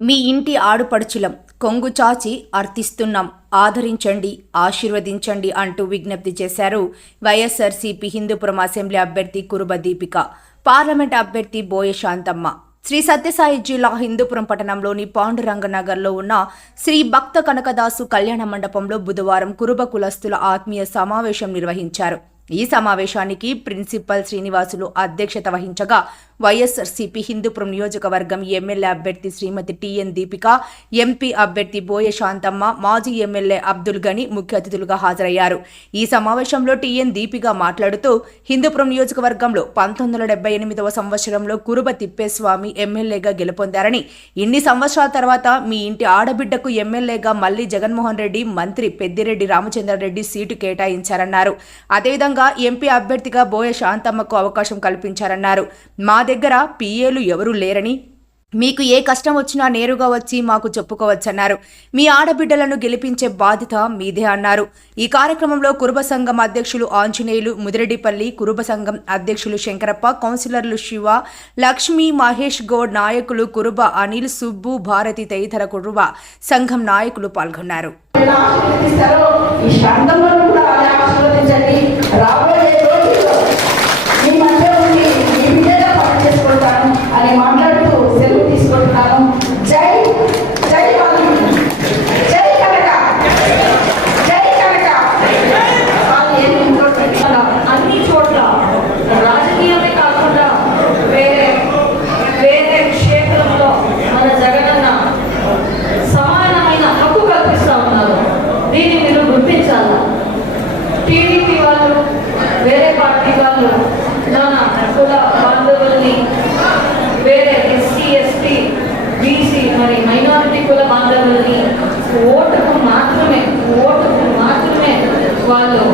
మీ ఇంటి ఆడుపడుచులం. కొంగు చాచి అర్థిస్తున్నాం ఆదరించండి ఆశీర్వదించండి అంటూ విజ్ఞప్తి చేశారు వైఎస్ఆర్సీపీ హిందూపురం అసెంబ్లీ అభ్యర్థి కురుబ దీపిక. పార్లమెంట్ అభ్యర్థి బోయ శాంతమ్మ. శ్రీ సత్యసాయి జిల్లా హిందూపురం పట్టణంలోని పాండురంగ నగర్లో ఉన్న శ్రీ భక్త కనకదాసు కళ్యాణ మండపంలో బుధవారం కురుబ కులస్తుల ఆత్మీయ సమావేశం నిర్వహించారు. ఈ సమావేశానికి ప్రిన్సిపల్ శ్రీనివాసులు అధ్యక్షత వహించగా వైఎస్ఆర్సీపీ హిందూపురం నియోజకవర్గం ఎమ్మెల్యే అభ్యర్థి శ్రీమతి టిఎన్ దీపిక ఎంపీ అభ్యర్థి బోయ శాంతమ్మ మాజీ ఎమ్మెల్యే అబ్దుల్ గని ముఖ్య అతిథులుగా హాజరయ్యారు. ఈ సమావేశంలో టిఎన్ దీపిక మాట్లాడుతూ హిందూపురం నియోజకవర్గంలో పంతొమ్మిది వందల డెబ్బై ఎనిమిదవ సంవత్సరంలో కురుబ తిప్పేస్వామి ఎమ్మెల్యేగా గెలుపొందారని ఇన్ని సంవత్సరాల తర్వాత మీ ఇంటి ఆడబిడ్డకు ఎమ్మెల్యేగా మళ్ళీ జగన్మోహన్ రెడ్డి మంత్రి పెద్దిరెడ్డి రామచంద్రారెడ్డి సీటు కేటాయించారన్నారు. అదేవిధంగా ఎంపీ అభ్యర్థిగా బోయ శాంతమ్మకు అవకాశం కల్పించారన్నారు. మా దగ్గర పిఏలు ఎవరూ లేరని. మీకు ఏ కష్టం వచ్చినా నేరుగా వచ్చి మాకు చెప్పుకోవచ్చన్నారు. మీ ఆడబిడ్డలను గెలిపించే బాధ్యత మీదే అన్నారు. ఈ కార్యక్రమంలో కురుబ సంఘం అధ్యక్షులు ఆంజనేయులు ముదిరెడ్డిపల్లి కురుబ సంఘం అధ్యక్షులు శంకరప్ప కౌన్సిలర్లు శివ లక్ష్మి మహేష్ గౌడ్ నాయకులు కురుబ అనిల్ సుబ్బు భారతి తదితర కురుబ సంఘం నాయకులు పాల్గొన్నారు. వాళ్ళు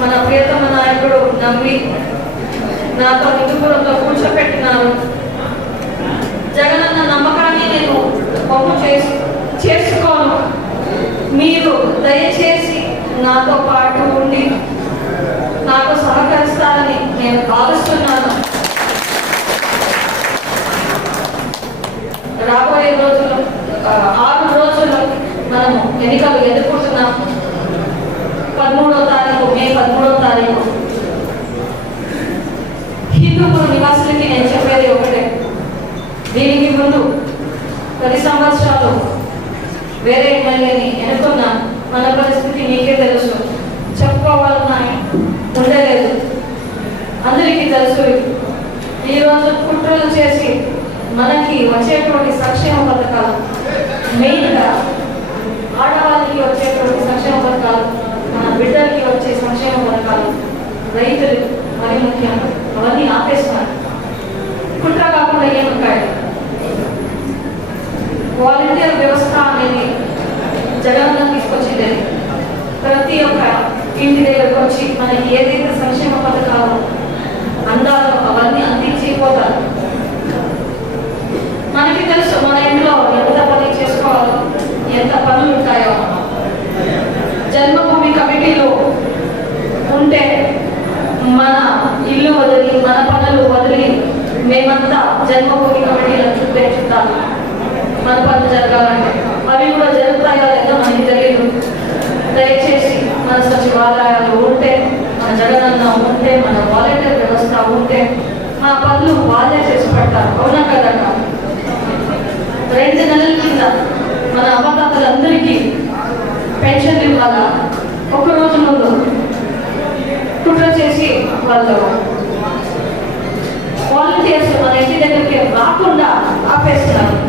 మన ప్రియతమ నాయకుడు నమ్మి నాతో హిందూపురంలో కూర్చోపెట్టినారు. జగనన్న నమ్మకాన్ని నేను బొమ్మ చేసి చేసుకోను. మీరు దయచేసి నాతో పాటు ఉండి నాకు సహకరిస్తారని నేను భావిస్తున్నాను. రాబోయే రోజులు ఆరు రోజులు మనము ఎన్నికలు ఎదుర్కొంటున్నాం పదమూడో తారీఖు మే పదమూడో తారీఖు హిందూపురం నివాసులకి నేను చెప్పేది ఒకటే. దీనికి ముందు పది సంవత్సరాలు వేరే ఎమ్మెల్యేని ఎన్నుకున్నా మన పరిస్థితి మీకే తెలుసు. చెప్పుకోవాలని ఉండలేదు. అందరికీ తెలుసు ఈరోజు కుట్రలు చేసి మనకి వచ్చేటువంటి సంక్షేమ పథకాలు. మెయిన్గా ఆడవాళ్ళకి వచ్చేటువంటి సంక్షేమ పథకాలు మన బిడ్డలకి వచ్చే సంక్షేమ పథకాలు. రైతులు మరి ముఖ్యంగా. అవన్నీ ఆపేస్తున్నారు కుట్ర కాకుండా ఏముంటాయి వాలంటీర్ వ్యవస్థ అనేది జగనన్న తీసుకొచ్చింది ప్రతి ఒక్క ఇంటి దగ్గరకు వచ్చి మనకి ఏదైతే సంక్షేమ మన పనులు జరగాలంటే అవి కూడా జరుగుతాయా లేదా మనకి తెలియదు దయచేసి మన సచివాలయాలు ఉంటే మన జగనన్న ఉంటే మన వాలంటీర్ వ్యవస్థ ఉంటే ఆ పనులు వాళ్ళే చేసి పెడతారు. అవునా కదన్నా రెండు నెలల కింద మన అమ్మకాతలందరికీ పెన్షన్ ఇవ్వాలా? ఒక రోజు ముందు కుట్ర చేసి వాళ్ళు వాలంటీర్స్ మన ఇంటి దగ్గరికి రాకుండా pescado.